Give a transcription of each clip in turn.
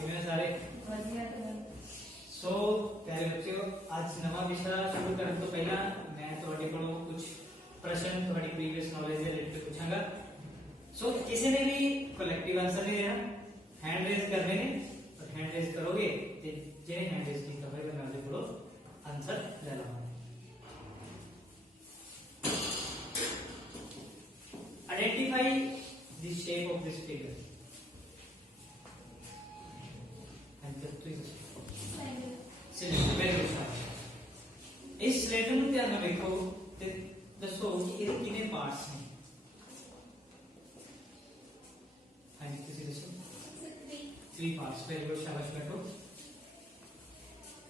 किवें सारे सो प्यारे बच्चों आज नवा विषय शुरू करने तो पहला मैं तुहाडे कोलों कुछ प्रश्न तुहाडी प्रीवियस नॉलेज दे रिलेटेड पूछांगा। सो किसी ने भी कलेक्टिव आंसर नहीं देना, हैंड रेज करने ने और हैंड रेज करोगे ते जे हैंड रेज कीता होएगा मैं उहदे कोलों आंसर ले लवांगा। Identify the shape of this figure. इस सिलेंडर में ध्यान में देखो ते दसो कि ये कितने पार्ट्स हैं। हाँ जी तुसी दसो 3 पार्ट्स। वेरी गुड, शाबाश बैठो।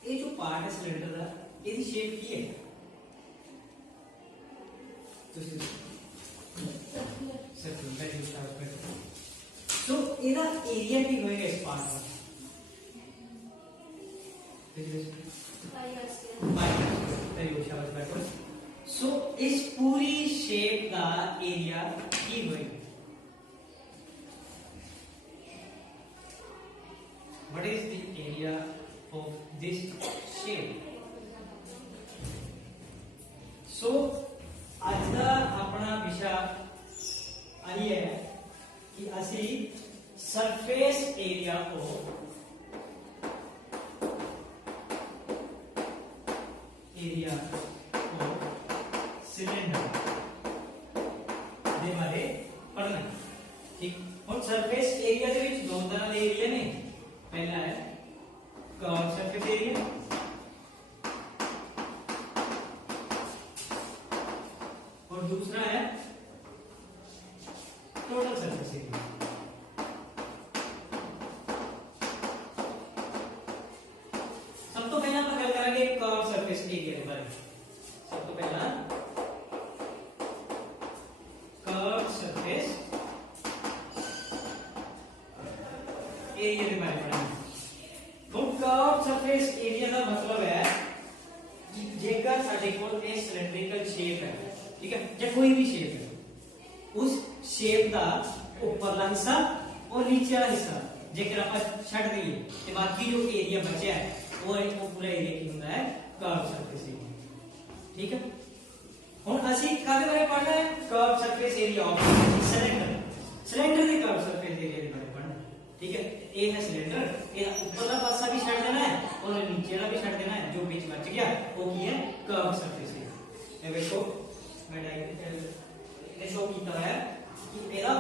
ये जो पार्ट है सिलेंडर का इसकी शेप की है तुसी सर्कल। वेरी गुड, शाबाश बैठो। तो ਇਹਦਾ एरिया की होएगा इस पार्ट का सो इस पूरी शेप का एरिया की होएगा। What is the area of this shape? So आज का अपना विषय आई है कि असी सरफेस एरिया को सिलेंडर दे बारे पढ़ना। ठीक, और सरफेस एरिया दे विच दो तरह के एरिया ने। पहला है कर्व सरफेस एरिया और दूसरा है टोटल सरफेस एरिया। सब तो पहला हम गल करेंगे कर्व सरफेस एरिया के बारे में। सब तो पहला कर्व सरफेस एरिया के बारे में पढ़ेंगे। तो कर्व सरफेस एरिया का मतलब है कि जेकर साडे कोल ए सिलेंड्रिकल शेप है, ठीक है, या कोई भी शेप है, उस शेप का ऊपरला हिस्सा और नीचे वाला हिस्सा जेकर आप छड़ दईए ते बाकी जो एरिया बचा है वो पूरा एरिया की होता है कर्व सरफेस एरिया। ठीक है, हुन असी कादे बारे पढ़ना है? Curve surface area of cylinder. Cylinder के कर्व सरफेस एरिया के बारे पढ़ना। ठीक है, ये है सिलेंडर, ये ऊपरला पासा भी छड़ देना है और नीचे वाला भी छड़ देना है। जो बीच बच गया वो की है कर्व सरफेस एरिया। ये देखो मैं डायग्राम शो कीता है कि मेरा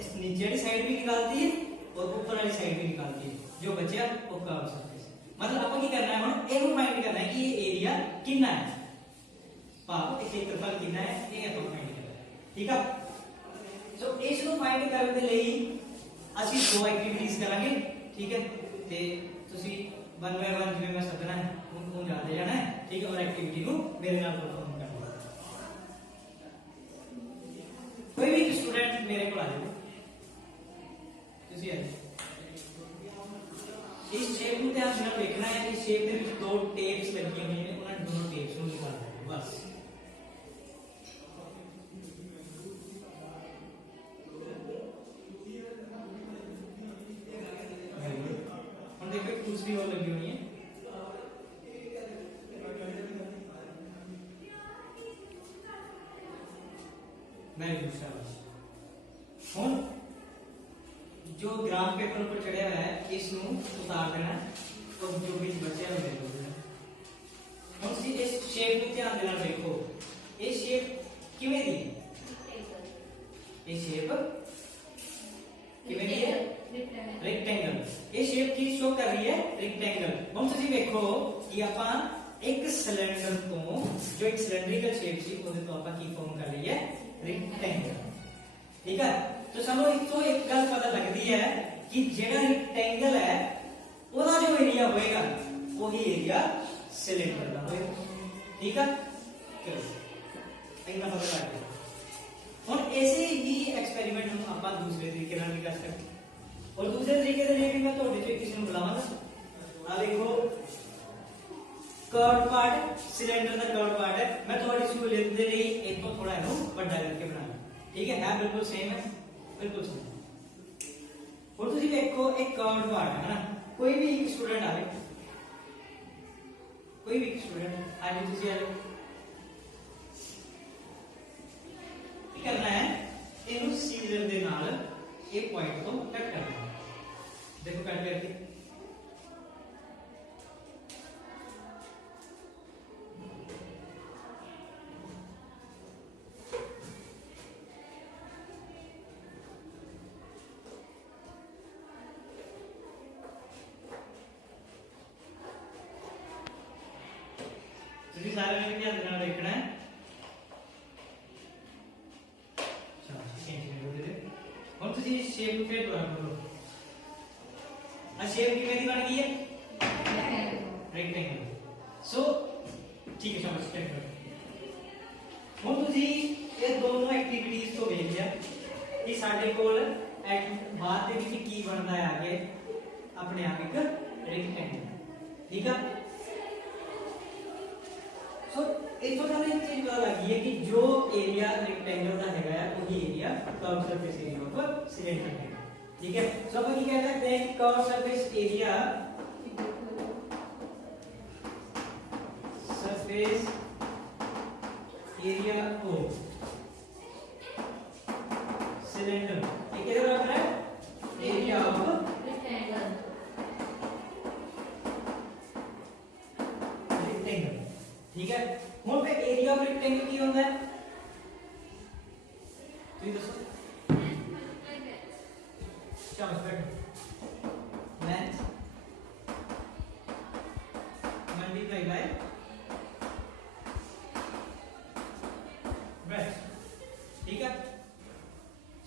इस नीचे वाली साइड भी निकालती है और ऊपर वाली साइड भी निकालती है। जो बचा वो कर्व सरफेस। मतलब आपको की करना है, हम एम फाइंड करना है कि ये एरिया कितना है, भाव इस क्षेत्रफल कितना है, ये आपको फाइंड करना है। ठीक है, सो इस नु फाइंड करने के लिए ਅਸੀਂ दो एक्टिविटीज करांगे। ठीक है, ते ਤੁਸੀਂ 1 बाय 1 ਜਿਵੇਂ ਮੈਂ ਸੱਦਣਾ ਹੈ ਉਹਨੂੰ ਯਾਦ ਜਾਣਾ ਹੈ। ठीक है, और एक्टिविटी ਨੂੰ ਮੇਰੇ ਨਾਲ परफॉर्म करना। कोई भी स्टूडेंट मेरे को आ जाओ, ਤੁਸੀਂ आ जाओ। इस शेप में ध्यान से देखना है। इस शेप में दो टेप्स लगी हुई हैं, उन्हें दोनों टेप्स को निकालना है बस। और देखो दूसरी और लगी हुई है। मैं दूसरा बस जो ग्राफ पेपर पर चढ़िया हुआ है इसनू उतार देना और जो बीच बचे हैं वो दे देना। हम सी इस शेप को ध्यान देना। देखो ये शेप किवें दी, ये शेप किवें दी है? रेक्टेंगल। ये शेप की शो कर रही है रेक्टेंगल। हम तुसी देखो कि ਆਪਾਂ एक सिलेंडर तो जो एक सिलेंड्रिकल शेप सी ਉਹਦੇ ਤੋਂ ਆਪਾਂ ਕੀ ਫਾਰਮ कर ਲਈ है? रेक्टेंगल। ठीक है, तो ਸਾਨੂੰ इतो एक गल पता लगती है कि जेड़ा रेक्टेंगल है ओदा जो एरिया होएगा वही एरिया सिलेंडर का होएगा। ठीक है, चलो इतना पता लग गया। और ऐसे ही एक्सपेरिमेंट हम अपन दूसरे तरीके नाल भी कर सकते हैं। और दूसरे तरीके से ये भी मैं ਤੁਹਾਡੇ ਚੋਂ किसी ਨੂੰ बुलावांगा। आ देखो कर्व पार्ट सिलेंडर का कर्व पार्ट है। मैं थोड़ी सहूलियत दे रही एक तो थोड़ा इनको बड़ा करके बनाना। ठीक है, बिल्कुल सेम है, बिल्कुल सेम। और तुसी ਤੁਸੀਂ ਦੇਖੋ ਇੱਕ कर्व्ड पार्ट है ना, कोई भी एक स्टूडेंट आवे, कोई भी स्टूडेंट आवे, ਤੁਸੀਂ आवे ਕੀ ਕਰਨਾ ਹੈ, ਇਹਨੂੰ ਸੀਜ਼ਰ ਦੇ ਨਾਲ ਇਹ ਪੁਆਇੰਟ ਤੋਂ ਕੱਟ ਕਰਨਾ ਹੈ। देखो कट करके सारे ने ध्यान देना देखना है। और तुझे शेप फिर दोबारा करो। शेप की मेरी बन गई है रेक्टेंगल। सो ठीक है, शाबाश चेक करो। ਹੁਣ ਤੁਸੀਂ ਇਹ ਦੋਨੋਂ ਐਕਟੀਵਿਟੀਜ਼ ਤੋਂ ਵੇਖ ਲਿਆ ਕਿ ਸਾਡੇ ਕੋਲ ਬਾਅਦ ਦੇ ਵਿੱਚ ਕੀ ਬਣਦਾ ਹੈ ਅੱਗੇ ਆਪਣੇ ਆਪ ਇੱਕ ਰੈਕਟੈਂਗਲ। ਠੀਕ ਹੈ, ਸੋ इतो तो एक चीज पता लगी है कि जो एरिया रेक्टेंगल का है वही area curve surface area of cylinder है। ठीक है, सो अपन ये कह सकते हैं कि curve surface area of cylinder ये किधर बराबर है, एरिया ऑफ रेक्टेंगल। ठीक है, ਹੁਣ पे एरिया ऑफ रेक्टेंगल की होता है, तो दसो चलो बैठो, लेंथ मल्टीप्लाई बाय ब्रेथ। ठीक है,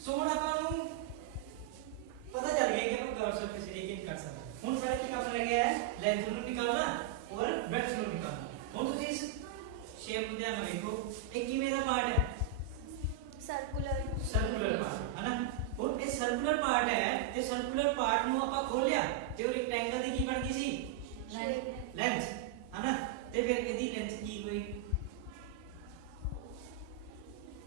सो ਹੁਣ ਆਪਾਂ ਨੂੰ पता चल गया कि अपन कर्व सरफेस एरिया की कर सकते हैं। ਹੁਣ सारा ਕੀ ਕੰਮ ਰਹਿ ਗਿਆ है, लेंथ ਨੂੰ निकालना और ब्रेथ ਨੂੰ निकालना। ਹੁਣ ਤੁਸੀਂ इस शेप में ध्यान रखो, एक किवें दा पार्ट है, सर्कुलर पार्ट है ना। और ये सर्कुलर पार्ट है ते सर्कुलर पार्ट ਨੂੰ ਆਪਾਂ ਖੋਲਿਆ ਤੇ ਉਹ ਰੈਕਟੈਂਗਲ ਦੀ ਕੀ ਬਣ ਗਈ ਸੀ, ਲੈਂਥ है ना। ਤੇ ਫਿਰ ਇਹਦੀ ਲੈਂਥ ਕੀ ਹੋਈ,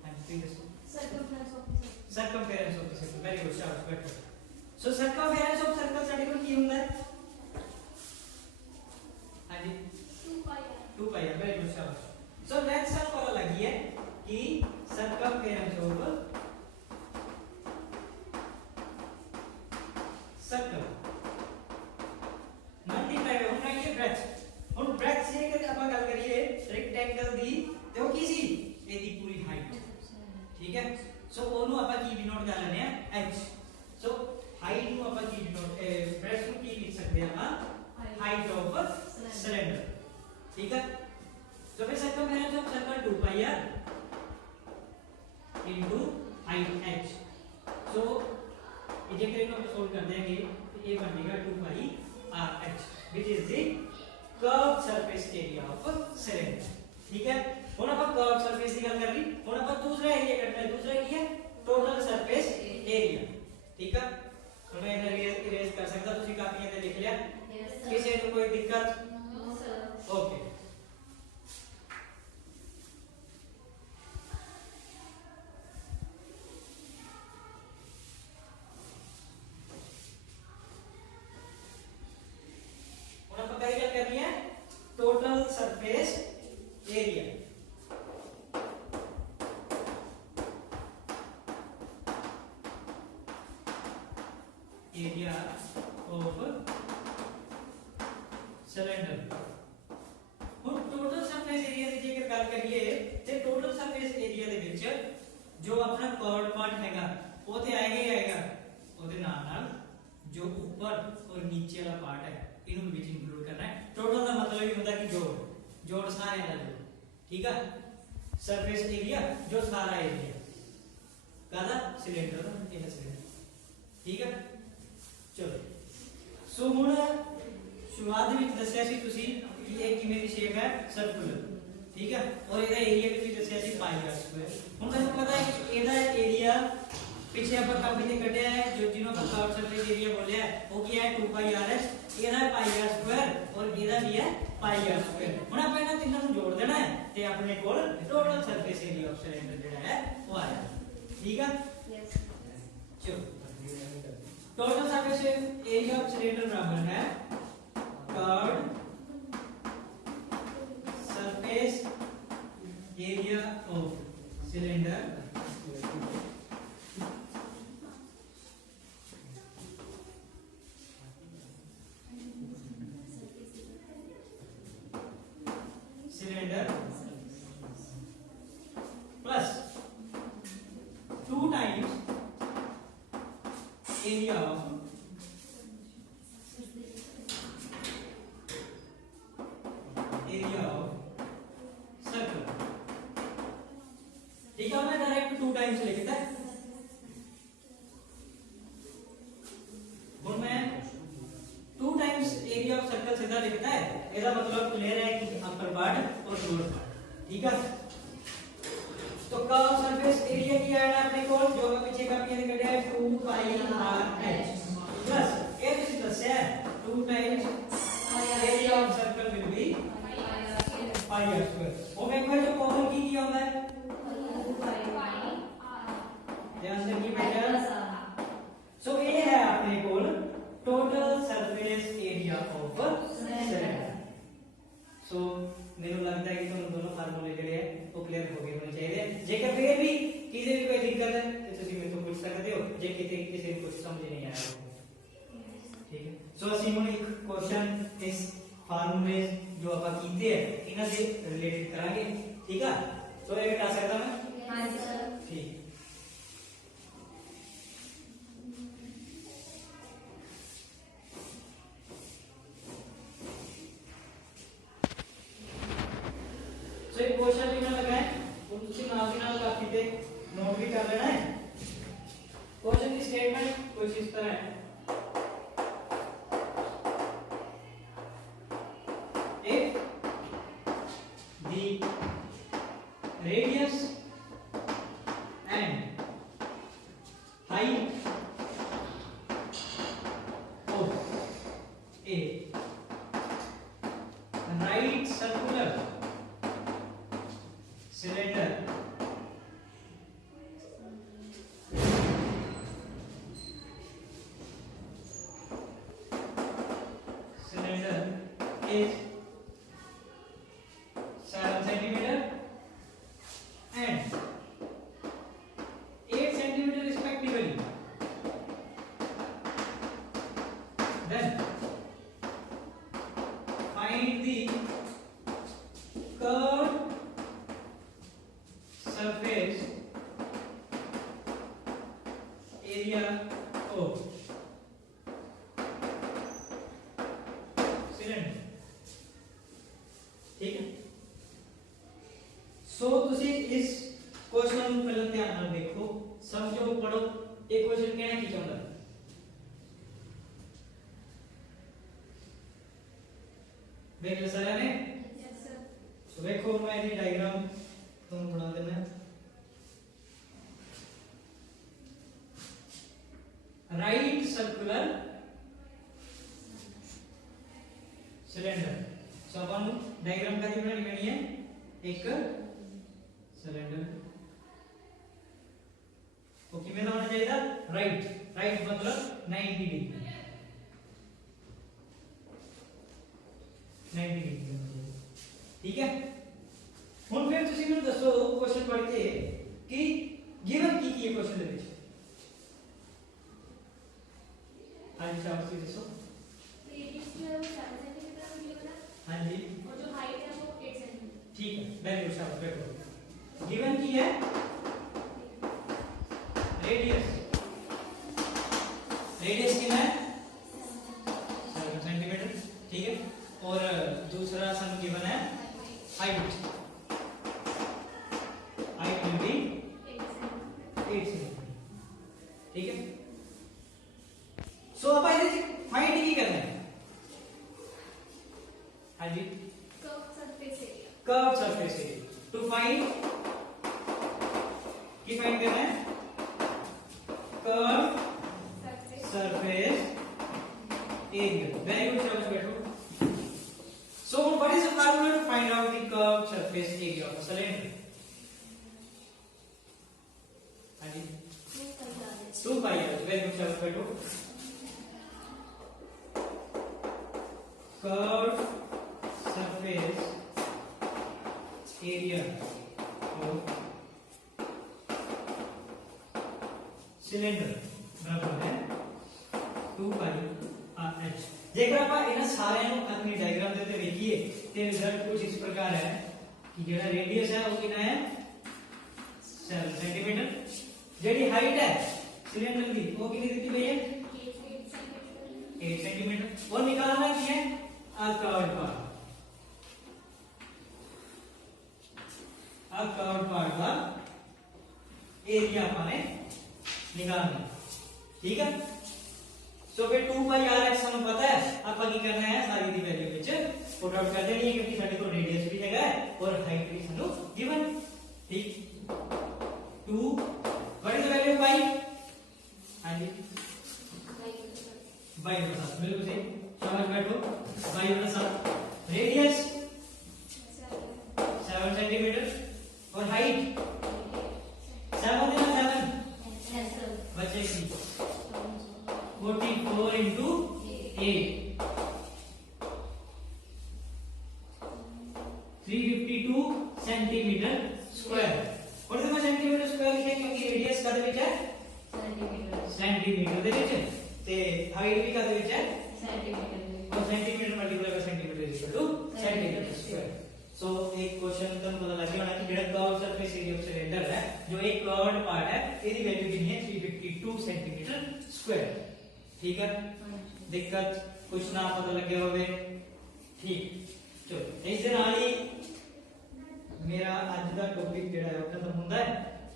ਹਾਂਜੀ ਦੱਸੋ, circumference of the circle. Very good, ਸ਼ਾਬਾਸ਼ ਬੈਠੋ। ਸੋ ਸਰਕਮਫੇਰੈਂਸ ਆਫ ਸਰਕਲ ਸਾਡੇ ਕੋਲ ਕੀ ਹੁੰਦਾ ਹੈ, ਹਾਂਜੀ 2 पाई है। वेरी गुड, शाबाश। सो नेक्स्ट सब पता लगी है कि circumference of circle multiply by होना ये ब्रेथ। और ब्रेथ से अगर अपन गल करिए रेक्टेंगल दी ते वो की सी एदी पूरी हाइट। ठीक है, सो ओनु अपन की डिनोट कर लेने हैं h। सो हाइट नु अपन की डिनोट ब्रेथ नु की लिख सकते हैं अपन हाइट ऑफ सिलेंडर। ठीक है, तो फिर circumference of circle 2 pi r into height h। So integrate को सोल्व कर देंगे तो ये बनेगा 2 pi r h which is the curve surface area of cylinder. ठीक है, ਹੁਣ ਆਪਾਂ कर्व सरफेस की गल कर ली। ਹੁਣ ਆਪਾਂ दूसरा एरिया करना है, दूसरा एरिया टोटल सरफेस एरिया। ठीक है, तो मैं इधर इरेज कर सकता, ਤੁਸੀਂ ਕਾਪੀਆਂ ਤੇ ਲਿਖ ਲਿਆ, किसी को कोई दिक्कत? No sir, okay. करनी है total surface area. Area of cylinder. ਹੁਣ टोटल सरफेस एरिया ਦੀ ਜੇਕਰ ਗੱਲ ਕਰੀਏ ਤੇ टोटल सरफेस एरिया ਦੇ ਵਿੱਚ ਜੋ ਆਪਣਾ कर्व्ड पार्ट ਹੈਗਾ ਉਹ ਤੇ ਆਏਗਾ ਹੀ ਆਏਗਾ, ਉਹਦੇ ਨਾਲ जो ऊपर और नीचे वाला पार्ट है इन्हों बीच इंक्लूड करना है। टोटल का मतलब ये होता है कि जोड़ सारे का जोड़। ठीक है, सरफेस एरिया जो सारा एरिया कादा सिलेंडर का ये सिलेंडर। ठीक है, चलो सो हुन शुरुआत विच दस्सिया सी तुसी कि ये किवें दी शेप है, सर्कुलर। ठीक है, और ਇਹਦਾ एरिया भी दस्सिया सी पाई r स्क्वायर। हुन ਤੁਹਾਨੂੰ पता है कि ਇਹਦਾ एरिया पीछे अपन काफी ने कटिया है जो जिन्हों का कर्व सरफेस एरिया बोले है वो क्या है 2 पाई r है, ਇਹਦਾ पाई r स्क्वायर और ਇਹਦਾ भी है पाई r स्क्वायर। ਹੁਣ ਆਪਾਂ ਇਹਨਾਂ ਤਿੰਨਾਂ ਨੂੰ ਜੋੜ ਦੇਣਾ ਹੈ ਤੇ ਆਪਣੇ ਕੋਲ total surface area of cylinder ਜਿਹੜਾ ਹੈ ਉਹ ਆ ਜਾਏਗਾ। ਠੀਕ ਹੈ, ਯੈਸ, ਚਲੋ total surface area of cylinder बराबर है curved surface area of cylinder plus 2 times area of circle। ठीक है, मैं डायरेक्ट 2 times लिखता है और मैं 2 times एरिया ऑफ सर्कल सीधा लिखता है। इसका मतलब क्लियर है कि अपर पार्ट और लोअर पार्ट। ठीक है, तो कर्व सरफेस एरिया की है अपने को जो मैं पीछे का पीछे निकल है 2 पाई r h प्लस ये तो सीधा से है 2 times area of circle will be pi r square. और मैं जो कॉमन की किया होता है ध्यान से की बेटा। सो ये है अपने को total surface area of cylinder. So मेरे लगता है कि तुम दोनों फार्मूले ਜਿਹੜੇ ਹੈ ਉਹ ਕਲੀਅਰ ਹੋ ਗਏ ਹੋਣੇ ਚਾਹੀਦੇ। ਜੇਕਰ ਫੇਰ ਵੀ ਕਿਸੇ ਵੀ ਕੋਈ ਦਿੱਕਤ ਹੈ ਤੇ ਤੁਸੀਂ ਮੇਰੇ ਤੋਂ ਪੁੱਛ ਸਕਦੇ ਹੋ ਜੇ ਕਿਤੇ ਕਿਸੇ ਨੂੰ ਕੁਝ ਸਮਝ ਨਹੀਂ ਆਇਆ। ਠੀਕ ਹੈ, ਸੋ ਅਸੀਂ ਹੁਣ ਇੱਕ ਕੁਐਸਚਨ ਇਸ ਫਾਰਮੂਲੇ ਜੋ ਆਪਾਂ ਕੀਤੇ ਹੈ ਇਹਨਾਂ ਦੇ ਰਿਲੇਟਡ ਕਰਾਂਗੇ। ਠੀਕ ਹੈ, ਸੋ ਇਹ ਬਤਾ ਸਕਦਾ ਮੈਂ? ਹਾਂ ਸਰ। ਠੀਕ, सो एक क्वेश्चन लिखना लगा है और तुसी नाल की नाल कापी पे नोट भी कर लेना है। क्वेश्चन की स्टेटमेंट कुछ इस तरह है, if the radius and height of a right circular cylinder is 7 centimeter and 8 centimeter respectively, then find the curved surface area of cylinder। ठीक है, सो तुसी इस क्वेश्चन ਨੂੰ ਪਹਿਲਾਂ ਧਿਆਨ ਨਾਲ ਦੇਖੋ, ਸਮਝੋ, ਪੜੋ। ਇਹ क्वेश्चन ਕਹਿਣਾ ਕੀ ਚਾਹੁੰਦਾ देख लो सारे ने? Yes sir. सो देखो मैं ये डायग्राम तुम बना देना। Right circular cylinder. सो अपन डायग्राम का बनानी करनी है एक सिलेंडर को किमें होना चाहिए राइट। राइट मतलब 90 डिग्री, 90 डिग्री। ठीक है, ਹੁਣ ਫਿਰ ਤੁਸੀਂ ਮੈਨੂੰ ਦੱਸੋ क्वेश्चन पढ़ के कि गिवन की है क्वेश्चन ਦੇ ਵਿੱਚ। ਹਾਂਜੀ शाबाश जी ਦੱਸो। रेडियस जो है वो 7 सेंटीमीटर मिलेगा हाँ जी, और जो हाइट है वो 8 सेंटीमीटर। ठीक है, वेरी गुड, शाबाश बैठो। गिवन की है रेडियस, रेडियस कितना है 7 सेंटीमीटर। ठीक है, और दूसरा सम गिवन है height, height will be 8 centimetre. ठीक है, सो अब इधर फाइंड की करना है। हाँ जी, curve surface area, curve surface area. To find की फाइंड करना है curve surface area. Very good, शाबाश बैठो। So what is the formula to find out the curve surface area of cylinder? हाँ जी, 2 पाई r। वेरी गुड, शाबाश बैठो। Curve surface area of cylinder बराबर है 2 पाई r h। जेकर ਆਪਾਂ ਇਹਨਾਂ ਸਾਰਿਆਂ ਨੂੰ ਆਪਣੀ ਡਾਇਗਰਾਮ ਦੇ ਉੱਤੇ ਵੇਖੀਏ ਤੇ ਰਿਜ਼ਲਟ ਕੁਝ ਇਸ ਪ੍ਰਕਾਰ ਹੈ ਕਿ ਜਿਹੜਾ ਰੇਡੀਅਸ ਹੈ ਉਹ ਕਿੰਨਾ ਹੈ 7 सेंटीमीटर। ਜਿਹੜੀ ਹਾਈਟ ਹੈ सिलेंडर की वो कितनी दी गई है 8 सेंटीमीटर। और निकालना क्या है कर्व्ड पार्ट का एरिया अपने निकालना, ठीक है। सो फिर 2 पाई r x हमें पता है, आपका की करना है सारी दी वैल्यू विच पुट आउट कर देनी है क्योंकि साडे को रेडियस भी हैगा और हाइट भी सानू गिवन, ठीक। 2 what is the value pi, हाँ जी बाई बटा 7, बिल्कुल सही, शाबाश बैठो। बाई बटा 7 रेडियस 7 सेंटीमीटर और हाइट 7 देना 7 बचेगी 44 into 8 352 सेंटीमीटर स्क्वायर। और देखो सेंटीमीटर स्क्वायर लिखे क्योंकि रेडियस का विच है सेंटीमीटर दे विच ते हाइट भी का दे विच है सेंटीमीटर और centimetre multiply by centimetre is equal to centimetre square. So एक क्वेश्चन तो पता लग गया कि जेड़ा curve surface area of cylinder है जो एक कर्व्ड पार्ट है इसकी वैल्यू कितनी है 352 सेंटीमीटर स्क्वायर, ठीक है। दिक्कत कुछ ना पता लगे होवे, ठीक। चलो इस दे नाल ही मेरा आज का टॉपिक जेड़ा है खत्म होंदा है,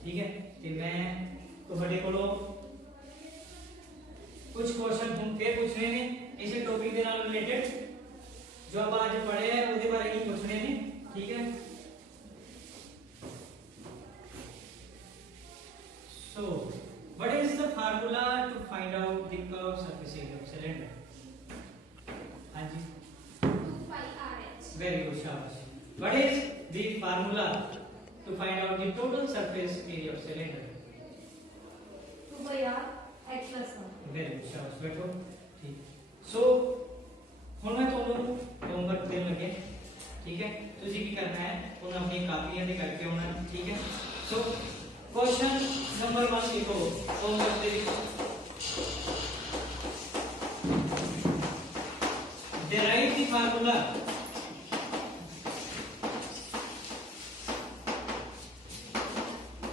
ठीक है। ते मैं ਤੁਹਾਡੇ ਕੋਲੋਂ कुछ क्वेश्चन हम फिर पूछने ने इस टॉपिक के नाल रिलेटेड जो आप आज पढ़े हैं उसके बारे में पूछने ने, ठीक है। So what is the formula to find out the curve surface area of cylinder, हां जी 2 pi r h। Very good, शाबाश। What is the formula to find out the total surface area of cylinder 2 pi r h plus 1। Very good, शाबाश बैठो, ठीक। सो ਹੁਣ मैं ਤੁਹਾਨੂੰ homework ਦੇਣ ਲੱਗੇ, ठीक है। ਤੁਸੀਂ ਕੀ ਕਰਨਾ ਹੈ ਉਹਨਾਂ ਆਪਣੀ ਕਾਪੀਆਂ ਤੇ ਕਰਕੇ ਆਉਣਾ, ठीक है। सो क्वेश्चन नंबर 1 लिखो होमवर्क ਦੇ ਵਿੱਚ derive the formula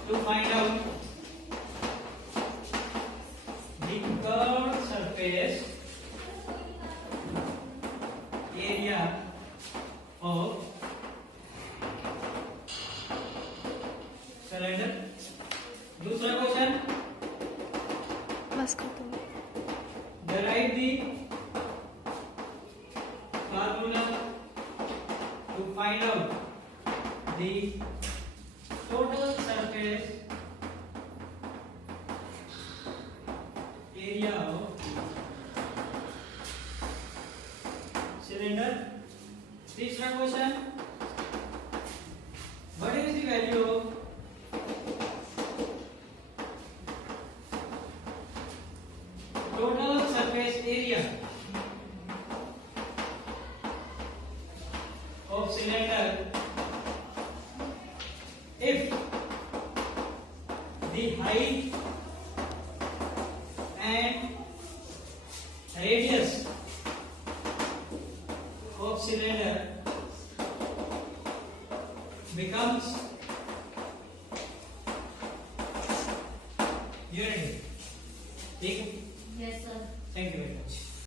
to find out the curved surface area of cylinder। दूसरा क्वेश्चन बस खत्म। derive the formula to find out the total surface area of cylinder। तीसरा question what is the value of total surface area of cylinder if the height and radius of cylinder becomes unity, ठीक है। Yes sir। Thank you very much.